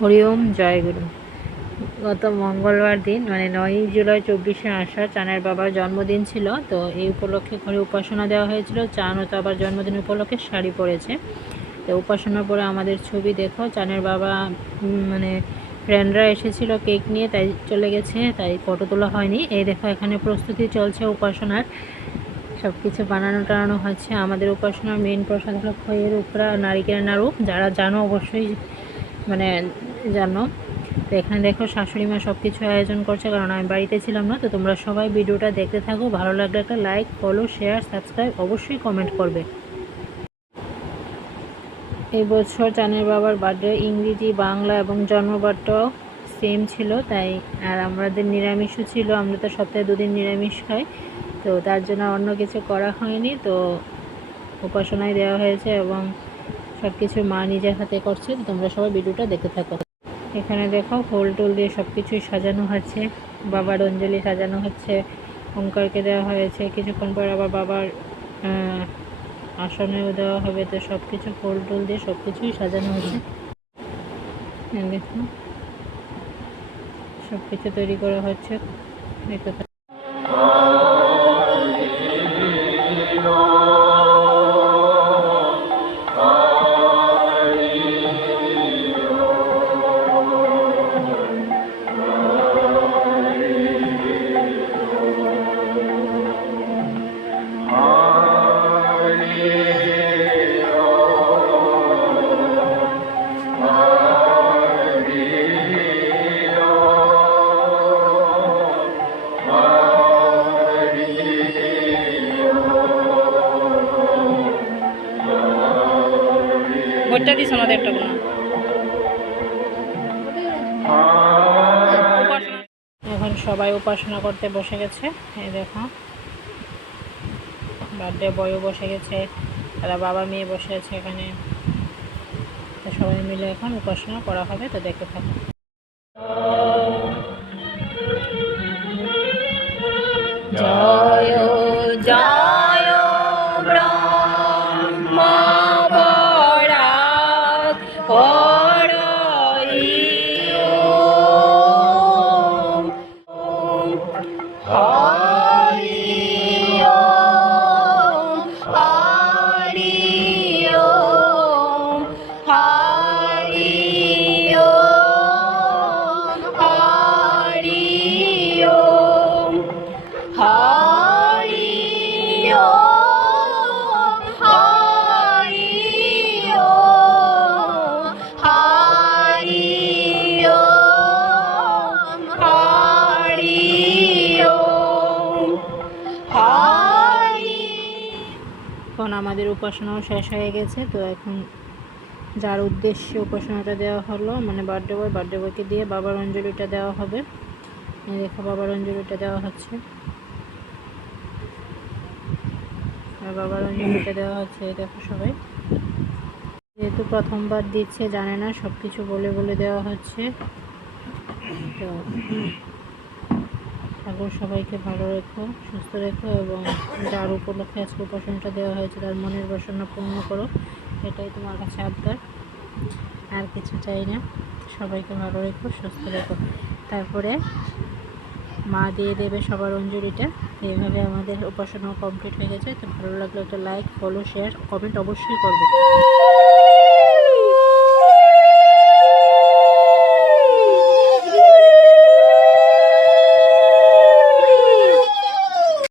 হরিওম জয়গুরু গত মঙ্গলবার দিন মানে নয়ই জুলাই চব্বিশে আসা চানের বাবার জন্মদিন ছিল, তো এই উপলক্ষে ঘরে উপাসনা দেওয়া হয়েছিল। চানও তো আবার জন্মদিন উপলক্ষে শাড়ি পরেছে। তো উপাসনা পরে আমাদের ছবি দেখো, চানের বাবা মানে ফ্রেন্ডরা এসেছিল কেক নিয়ে, তাই চলে গেছে, তাই ফটো তোলা হয়নি। এই দেখো, এখানে প্রস্তুতি চলছে উপাসনার। সব কিছু বানানো টানানো হচ্ছে। আমাদের উপাসনার মেন প্রসাদ হলো খইয়ের উপরা নারিকেলের নাড়ু। যারা জানো অবশ্যই মানে জানো? তো এখানে দেখো শাশুড়ি মা সব কিছু আয়োজন করছে, কারণ আমি বাড়িতে ছিলাম না, তো তোমরা সবাই ভিডিওটা দেখতে থাকো। ভালো লাগলে একটা লাইক ফলো শেয়ার সাবস্ক্রাইব অবশ্যই কমেন্ট করবে। এই বছর চানের বাবার বার্থডে ইংরেজি, বাংলা এবং জন্মবারটাও সেম ছিল, তাই আর আমাদের নিরামিষও ছিল, আমরা তো সপ্তাহে দুদিন নিরামিষ খাই, তো তার জন্য অন্য কিছু করা হয়নি, তো উপাসনায় দেওয়া হয়েছে এবং সব কিছু মা নিজের হাতে করছে তোমরা সবাই ভিডিওটা দেখতে থাকো। এখানে দেখো ফুল টুল দিয়ে সব কিছুই সাজানো হচ্ছে বাবার অঞ্জলি সাজানো হচ্ছে ওঙ্কারকে দেওয়া হয়েছে, কিছুক্ষণ পর আবার বাবার আসনেও দেওয়া হবে। তো সব কিছু ফুল টুল দিয়ে সব কিছুই সাজানো এই দেখো সব কিছু তৈরি করা হচ্ছে। ভোটটা দিস আমাদের একটা কোনো এখন সবাই উপাসনা করতে বসে গেছে, এই দেখো। বার্থডে বয়ও বসে গেছে, তারা বাবা মেয়ে বসে আছে এখানে। তো সবাই মিলে এখন উপাসনা করা হবে, তো দেখতে থাকো। হরি আমাদের উপাসনাও শেষ হয়ে গেছে, তো এখন যার উদ্দেশ্যে উপাসনাটা দেওয়া হলো মানে বার্থডে বয়, বার্থডে বয়কে দিয়ে বাবার অঞ্জলিটা দেওয়া হবে। দেখো বাবার অঞ্জলিটা দেওয়া হচ্ছে। বাবার অঞ্জলিটা দেওয়া হচ্ছে দেখো সবাই। যেহেতু প্রথমবার দিচ্ছে, জানে না সব কিছু বলে বলে দেওয়া হচ্ছে। তো ঠাকুর সবাইকে ভালো রেখো, সুস্থ রেখো এবং যার উপলক্ষে আজকে উপাসনটা দেওয়া হয়েছে তার মনের বাসনা পূর্ণ করো, এটাই তোমার কাছে আবদার। আর কিছু চাই না, সবাইকে ভালো রেখো, সুস্থ রেখো। তারপরে মা দিয়ে দেবে সবার অঞ্জলিটা, এইভাবে আমাদের উপাসনা কমপ্লিট হয়ে গেছে। তো ভালো লাগলে একটা লাইক ফলো শেয়ার কমেন্ট অবশ্যই করবে।